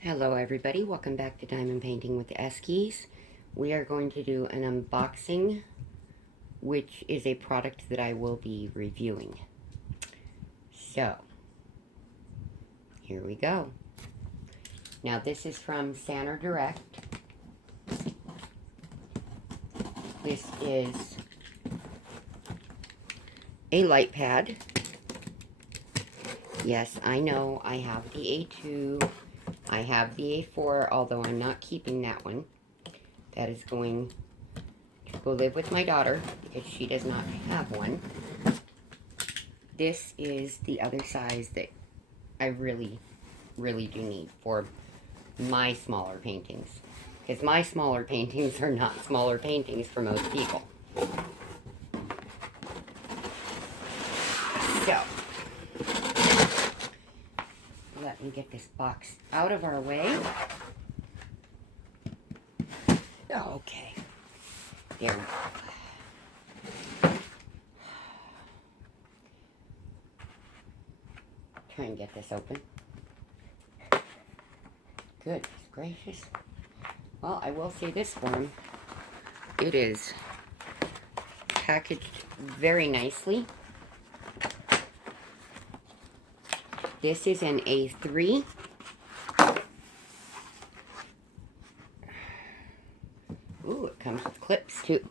Hello everybody, welcome back to Diamond Painting with the Eskies. We are going to do an unboxing, which is a product that I will be reviewing. So, here we go. Now this is from Sander Direct. This is a light pad. Yes, I know I have the A2, I have the A4, although I'm not keeping that one. That is going to go live with my daughter because she does not have one. This is the other size that I really do need for my smaller paintings. Because my smaller paintings are not smaller paintings for most people. So, let me get this box out of our way. Okay. There we go. Try and get this open. Goodness gracious. Well, I will say this for him. It is packaged very nicely. This is an A3. Ooh, it comes with clips too.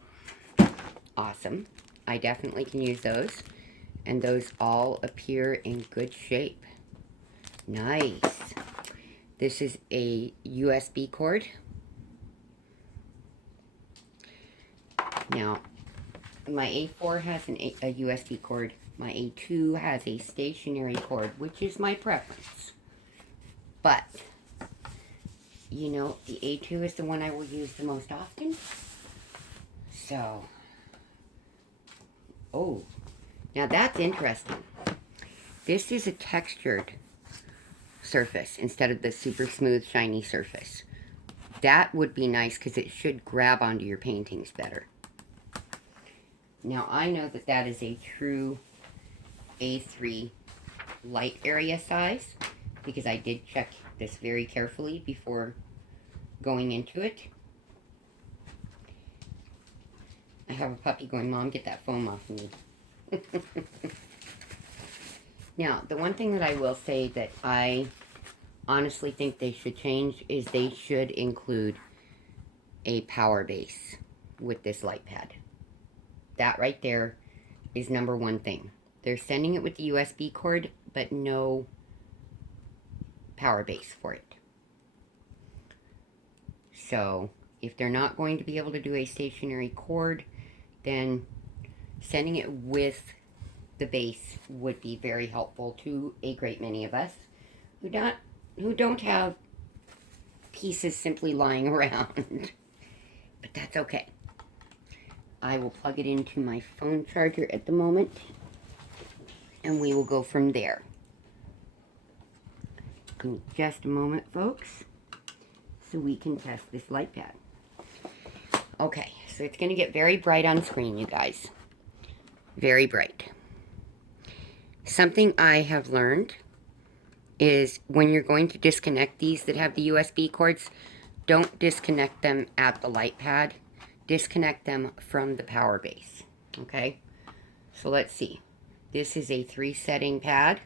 Awesome. I definitely can use those. And those all appear in good shape. Nice. This is a USB cord. Now, my A4 has a USB cord. My A2 has a stationary cord, which is my preference. But, you know, the A2 is the one I will use the most often. So, oh, now that's interesting. This is a textured surface instead of the super smooth, shiny surface. That would be nice because it should grab onto your paintings better. Now, I know that that is a true A3 light area size because I did check this very carefully before going into it. I have a puppy going, Mom, get that foam off me. Now, the one thing that I will say that I honestly think they should change is they should include a power base with this light pad. That right there is number one thing. They're sending it with the USB cord, but no power base for it. So, if they're not going to be able to do a stationary cord, then sending it with the base would be very helpful to a great many of us who don't have pieces simply lying around. But that's okay. I will plug it into my phone charger at the moment, and we will go from there. In just a moment, folks, so we can test this light pad. Okay, so it's going to get very bright on screen, you guys. Very bright. Something I have learned is when you're going to disconnect these that have the USB cords, don't disconnect them at the light pad. Disconnect them from the power base. Okay? So let's see. This is a 3-setting pad.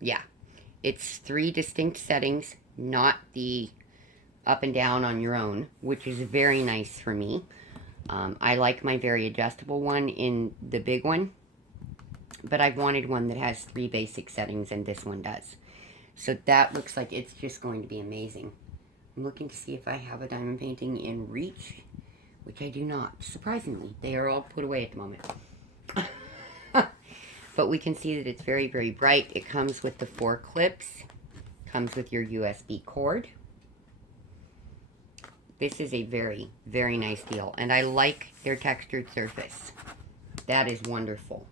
Yeah. It's 3 distinct settings, not the up and down on your own, which is very nice for me. I like my very adjustable one in the big one, but I wanted one that has 3 basic settings, and this one does. So that looks like it's just going to be amazing. I'm looking to see if I have a diamond painting in reach, which I do not. Surprisingly, they are all put away at the moment. But we can see that it's very, very bright. It comes with the 4 clips. Comes with your USB cord. This is a very, very nice deal. And I like their textured surface. That is wonderful.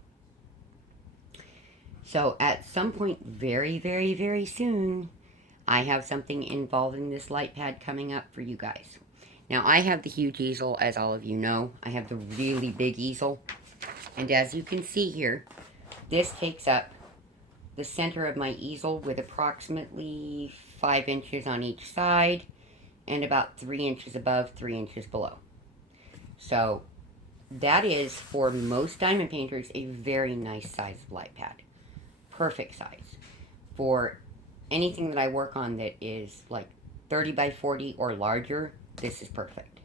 So at some point very, very, very soon, I have something involving this light pad coming up for you guys. Now, I have the huge easel, as all of you know. I have the really big easel. And as you can see here, this takes up the center of my easel with approximately 5 inches on each side and about 3 inches above, 3 inches below. So that is, for most diamond painters, a very nice size of light pad. Perfect size. For anything that I work on that is like 30 by 40 or larger, this is perfect.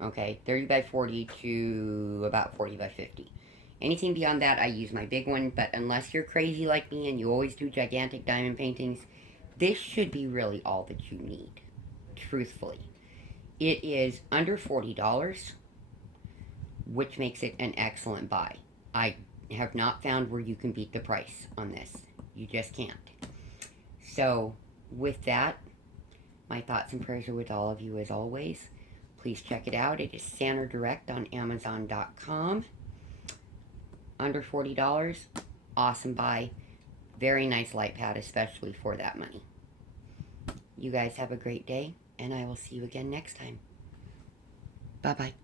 Okay, 30 by 40 to about 40 by 50. Anything beyond that, I use my big one, but unless you're crazy like me and you always do gigantic diamond paintings, this should be really all that you need, truthfully. It is under $40, which makes it an excellent buy. I have not found where you can beat the price on this. You just can't. So, with that, my thoughts and prayers are with all of you as always. Please check it out. It is Sander Direct on Amazon.com. Under $40. Awesome buy. Very nice light pad, especially for that money. You guys have a great day, and I will see you again next time. Bye-bye.